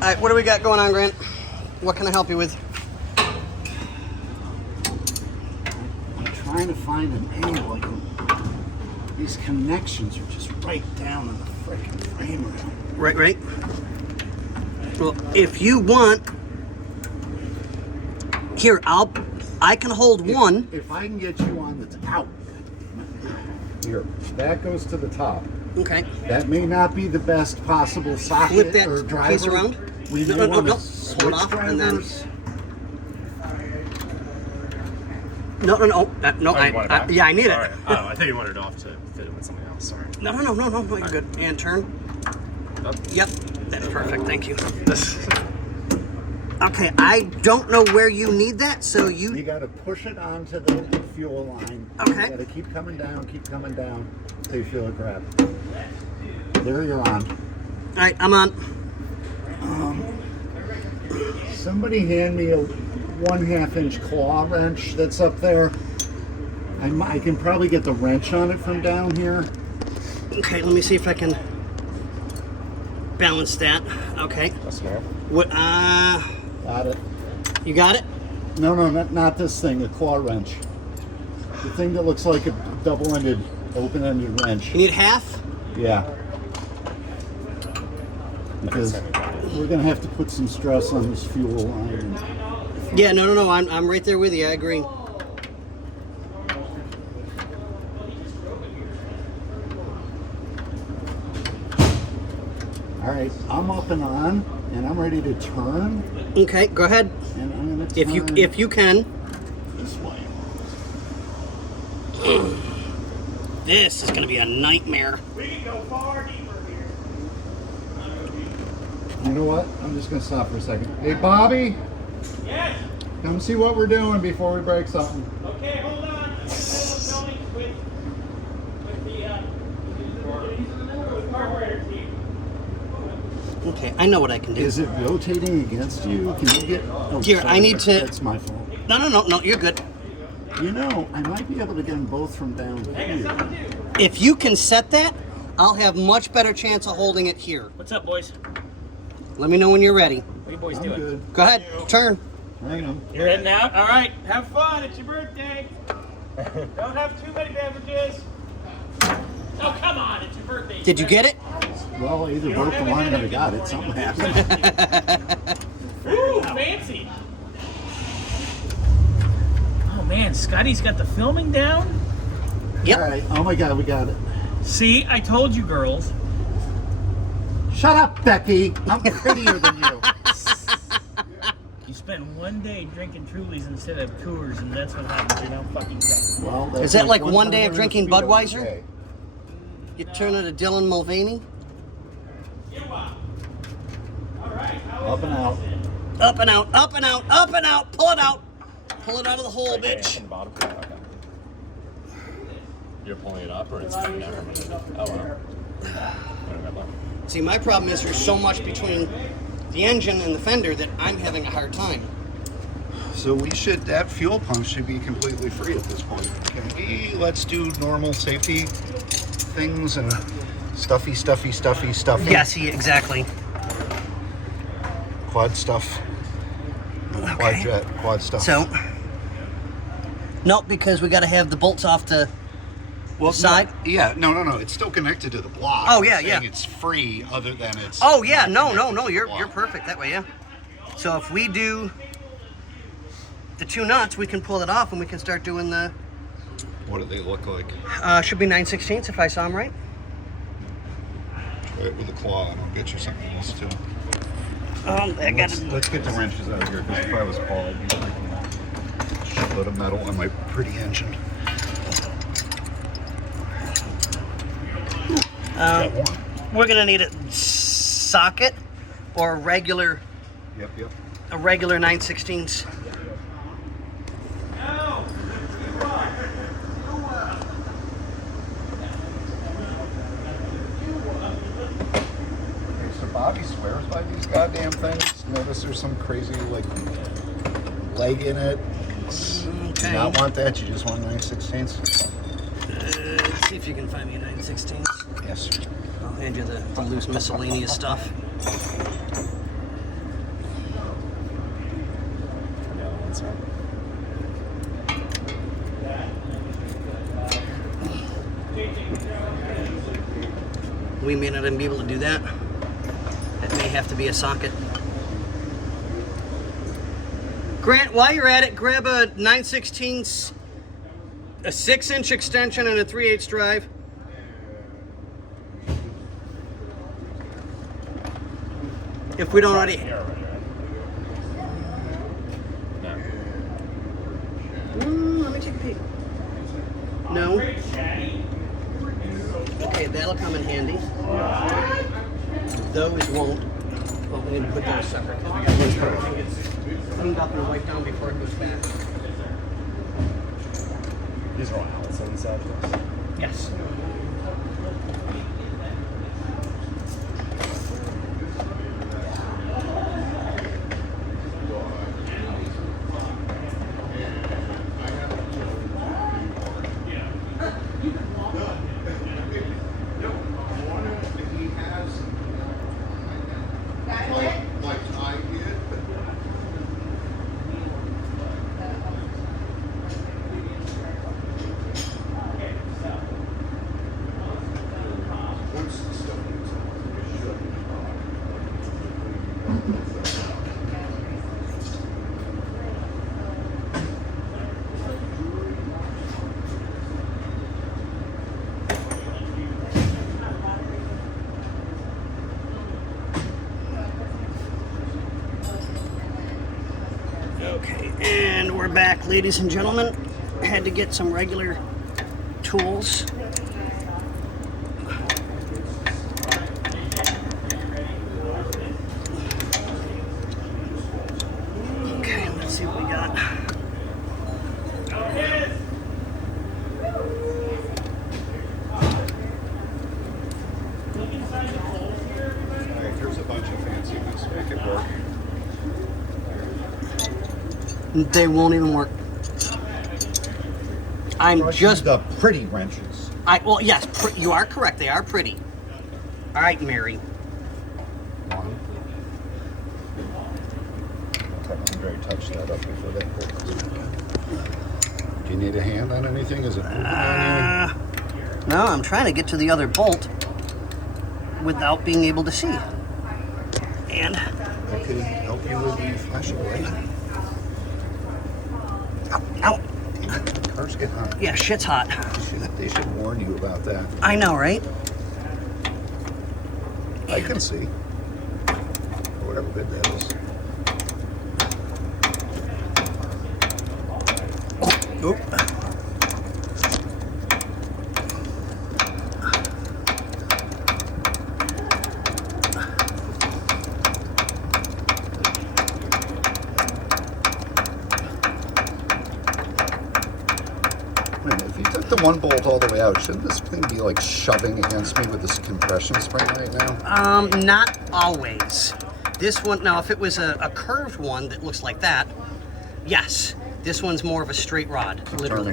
right, what do we got going on, Grant? What can I help you with? I'm trying to find an angle. These connections are just right down in the freaking frame rail. Right. Well, if you want, here, I can hold one. If I can get you on the out. Here, that goes to the top. Okay. That may not be the best possible socket Flip that or driver. piece around. We No. want to Hold switch off, and drivers. No. Oh, you want it back? Yeah, I need Sorry. it. Oh, I thought you wanted it off to fit it with something else. Sorry. No, you're good. And turn. Up. Yep, that's perfect. Thank you. Okay, I don't know where you need that, so You got to push it onto the fuel line. Okay. You got to keep coming down until you feel it grab. There, you're on. All right, I'm on. Somebody hand me a 1/2 inch claw wrench that's up there. I can probably get the wrench on it from down here. Okay, let me see if I can balance that. Okay. That's enough. What? Got it. You got it? No, not this thing, the claw wrench. The thing that looks like a double-ended, open-ended wrench. You need half? Yeah. Because we're going to have to put some stress on this fuel line. Yeah, no. I'm right there with you. I agree. All right, I'm up and on, and I'm ready to turn. Okay, go ahead. And I'm going to turn If you can. this way. This is going to be a nightmare. We can go far deeper here. You know what? I'm just going to stop for a second. Hey, Bobby, Yes. come see what we're doing before we break something. Okay, hold on. I'm filming with the carburetor team. Okay, I know what I can do. Is it rotating against you? Can you get... Oh, Here, I need to- That's my fault. No, you're good. You know, I might be able to get them both from down here. If you can set that, I'll have much better chance of holding it here. What's up, boys? Let me know when you're ready. What are you boys I'm doing? good. Go ahead, turn. Hang on. You're heading out? All right. Have fun. It's your birthday. Don't have too many beverages. Oh, come on. It's your birthday. Did you get it? Well, I either broke the line or I got it. Something happened. Ooh, fancy. Oh, man. Scotty's got the filming down. Yep. All right. Oh, my God, we got it. See, I told you, girls. Shut up, Becky. I'm prettier than you. You spent one day drinking Trulies instead of Coors, and that's what happens. You're now fucking fat. Well, that's Is that like one time day of we're in a drinking speedo Budweiser? day. You turn it to Dylan Mulvaney. Up and out. Up and out, up and out, up and out. Pull it out. Pull it out of the hole, bitch. From the bottom? Okay. You're pulling it up, or it's coming down? Oh, wow. See, my problem is there's so much between the engine and the fender that I'm having a hard time. So that fuel pump should be completely free at this point. Let's do normal safety things and stuffy. Yes, exactly. Quad stuff. Okay. Quad stuff. So, nope, because we got to have the bolts off the side. No. It's still connected to the block. Oh, yeah, I'm saying yeah. It's free other than it's... Oh yeah, no. connected to the You're block. perfect that way, yeah. So if we do the two nuts, we can pull it off and we can start doing the. What do they look like? Should be 9/16 if I saw them right. Try it with a claw and I'll get you something else too. I got it. Let's get the wrenches out of here because if I was Paul, I'd be freaking a shitload of metal on my pretty engine. We're gonna need a socket or a regular Yep. 9/16. So Bobby swears by these goddamn things. Notice there's some crazy like leg in it. You do not want that. You just want 9/16. See if you can find me a 9/16. Yes. I'll hand you the loose miscellaneous stuff. we may not even be able to do that. That may have to be a socket. Grant, while you're at it, grab a 9/16, a 6-inch extension and a 3/8 drive. If we don't already... let me take a peek. No. Okay, that'll come in handy. Those won't. Well, we need to put those separate. Cleaned up and wiped down before it goes back. These are all Allison's address. Yes. Okay, and we're back, ladies and gentlemen. Had to get some regular tools. Okay, let's see what we got. All right, here's a bunch of fancy ones. Make it work. They won't even work. I'm just... the pretty wrenches. Well, yes, you are correct. They are pretty. All right, Mary. One. Have Andre touch that up before that bolt. Do you need a hand on anything? Is it moving on No, I'm trying to get to the other bolt without being able to see. And... you? I could help you with the flashing light. Ow. Cars get hot. Yeah, shit's hot. They should warn you about that. I know, right? I can see. Whatever good that is. Oop. If you took the one bolt all the way out, shouldn't this thing be like shoving against me with this compression spring right now? Not always. This one, now if it was a curved one that looks like that, yes. This one's more of a straight rod, literally.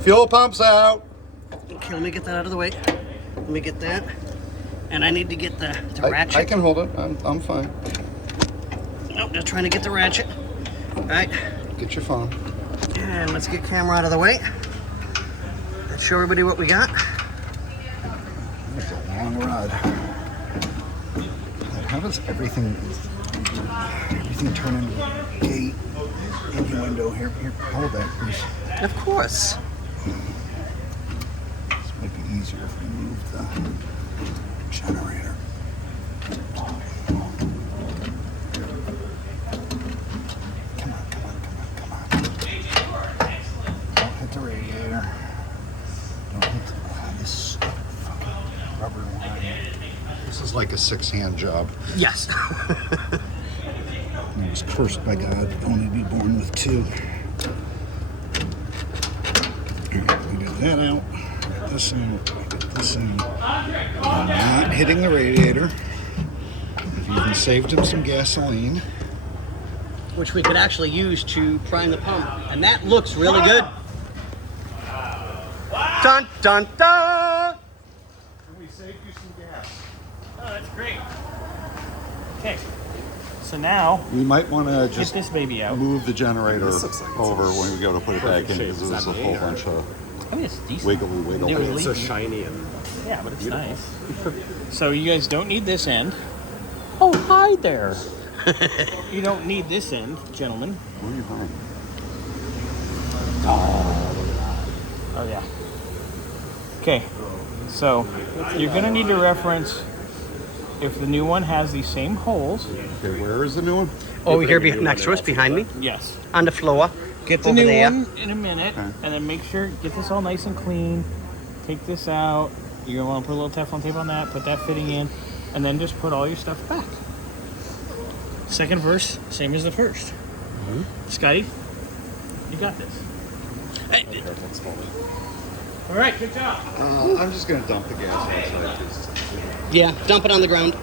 Fuel pump's out. Okay, let me get that out of the way. Let me get that. And I need to get the ratchet. I can hold it. I'm fine. Nope, just trying to get the ratchet. All right. Get your phone. And let's get camera out of the way. Let's show everybody what we got. That's a long rod. How does everything turn into a gate innuendo here? Here, hold that, please. Of course. This might be easier if we move the generator. Come on. Don't hit the radiator. Don't hit this fucking rubber line. This is like a 6-hand job. Yes. I was cursed by God to only be born with 2. Alright, we got that out. Get this in. Get this in. Not hitting the radiator. I've even saved him some gasoline. Which we could actually use to prime the pump. And that looks really good. Dun, dun, dun! We saved you some gas. Oh, that's great. So now, We might want to get just this baby out. move the generator This looks like it's over when we go to put it back in shape. because It's there's a not whole made, bunch of I mean, it's decent. wiggly It was wiggly. It's so leaky. shiny and Yeah, but it's nice. So you guys don't need this end. Oh, hi there. You don't need this end, gentlemen. What are you buying? Oh, yeah. Okay, so you're going to need to reference if the new one has these same holes. Okay, where is the new one? Over here next to us, behind me, Yes. on the floor. Get the Over new there. one in a minute, Okay. and then make sure, get this all nice and clean. Take this out. You're going to want to put a little Teflon tape on that, put that fitting in, and then just put all your stuff back. Second verse, same as the first. Scotty, you got this. perfect for me. All right, good job. I'm just going to dump the gas outside. Yeah, dump it on the ground.